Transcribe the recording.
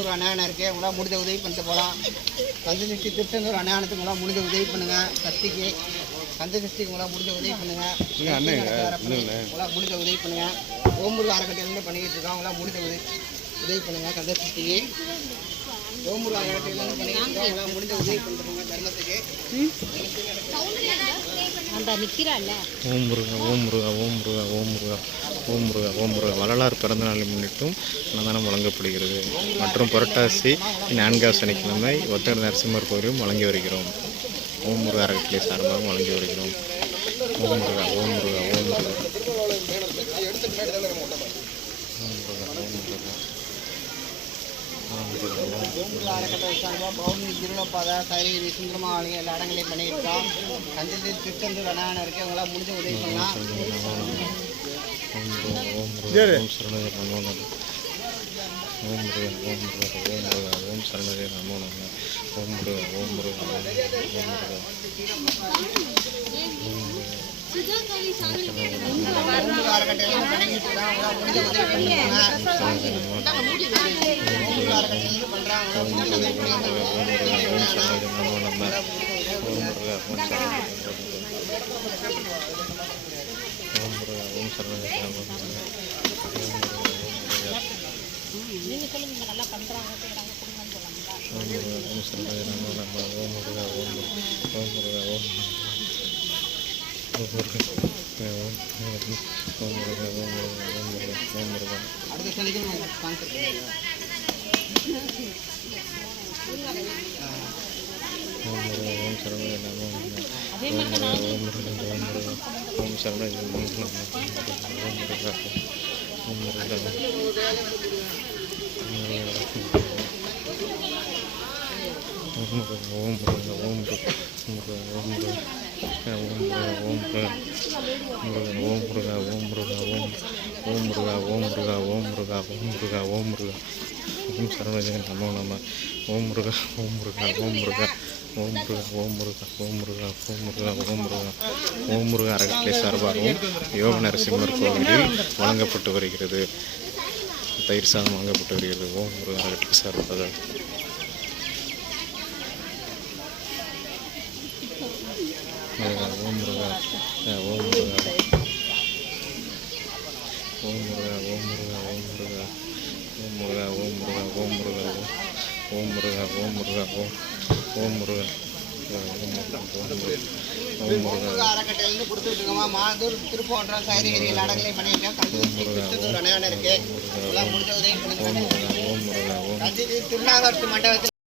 ஒரு அண்ணாணம் இருக்குது, உங்களால் முடிஞ்ச உதவி பண்ணிட்டு போகலாம். கந்தசஷ்டி திருச்செந்தூர் அண்ணாணத்துக்கு உங்களால் முடிஞ்ச உதவி பண்ணுங்கள். சஷ்டிக்கு கந்தசஷ்டிக்கு உங்களால் முடிஞ்ச உதவி பண்ணுங்கள். உங்களால் முடிஞ்ச உதவி பண்ணுங்கள். ஓம்பூர் அறக்கட்டையிலேருந்து பண்ணிக்கிட்டு இருக்கோம். உங்களால் முடிஞ்ச உதவி பண்ணுங்கள். கந்தசஷ்டிக்கு ஓம்பூர் அறக்கட்டையிலேருந்து பண்ணிக்கிட்டு இருக்கோம். உங்களால் முடிஞ்ச உதவி பண்ணிட்டு போங்க தர்மத்துக்கு. அந்த நிற்கிறாள்ல ஓம் முருகா ஓம் முருகா ஓம் முருகா ஓம் முருகா ஓம் முருகா ஓம் முருகா வள்ளலார் பிறந்த நாளை முன்னிட்டும் அன்னதானம் வழங்கப்படுகிறது. மற்றும் புரட்டாசி 4வது சனிக்கிழமை ஒத்தர் நரசிம்மர் கோயிலும் வழங்கி வருகிறோம். ஓம் முருகா அறக்கட்டளை சார்பாக வழங்கி வருகிறோம். ஓம் முருகா ஓம் முருகா ஓம் முருகா ஓம் ஓம்பூர் அறக்கட்டளை சார்பாக பௌர்ணமி திருவிழப்பாதை கைலகிரி சுந்தரமாவளி எல்லா இடங்களையும் பண்ணியிருக்கோம். கந்தசஷ்டி திருச்செந்தூர் அண்ணாணம் இருக்குது, உங்களால் முடிஞ்ச உதவி பண்ணலாம். ஓம் முருகா ஓம் சரணதே நமோ நமः. ஓம் முருகா ஓம் முருகா ஓம் முருகா ஓம் சரணதே நமோ நமः. ஓம் முருகா ஓம் முருகா ஓம் முருகா ஓம்பூர் அறக்கட்டையிலேருந்து பண்ணிக்கிட்டு இருக்கோம். உங்களால் முடிஞ்ச உதவி பண்ணுங்க. ஓம்பூர் அறக்கட்டையிலேருந்து பண்ணுறாங்க. ஓம் முருகா ஓம் சரணதே நமோ நமः. ஓம் முருகா ஓம் சரணதே நமோ நமः. நீங்கள் சொல்லுங்கள் நல்லா பண்ணுறாங்க கொடுங்கன்னு சொல்லலாம். ஓம் முருகா ஓம் சரணதே நமோ நமः. ஓம் முருகா ஓம் முருகா ஓம் அடுத்த சனிக்கிழமை கான்செப்ட் ஓம் சரணதே நமோ நமः. ஓம் முருகா ஓம் முருகா ஓம் முருகா ஓம் சரணதே நமோ நமः. ஓம் முருகா ஓம் முருகா ஓம் முருகா ஓம் முருகா ஓம் முருகா ஓம் முருகா ஓம் முருகா ஓம் முருகா ஓம் முருகா ஓம் முருகா ஓம் முருகா ஓம் முருகா ஓம் முருகா ஓம் சரணதே நமோ நமः. ஓம் முருகா ஓம் முருகா ஓம் முருகா ஓம் முருகா ஓம் முருகா ஓம் முருகா ஓம் முருகா ஓம் முருகா ஓம் முருகா அறக்கட்டளை சார்பாகவும் யோக நரசிம்மர் கோவிலில் வழங்கப்பட்டு வருகிறது. தயிர் சாதம் வழங்கப்பட்டு வருகிறது. ஓம் முருகா அறக்கட்டளை சார்பாக ஓம் முருகா ஓம் முருகா ஓம் முருகா ஓம் முருகா ஓம் முருகா ஓம் முருகா ஓம் முருகா ஓம் முருகா ஓம் முருகா ஓம் முருகா ஓம் முருகா ஓம்பூர் அறக்கட்டையிலேருந்து கொடுத்துட்டு இருக்கோமா. மாதூர் திருப்போன்றம் கைலகிரி எல்லா இடங்களையும் பண்ணியிருக்கோம். கந்தசஷ்டி திருச்செந்தூர் அண்ணாணம் இருக்குது, உங்களால் முடிஞ்ச உதவி பண்ணுங்க. கந்தசஷ்டி திருநாகரசு மண்டபத்தில்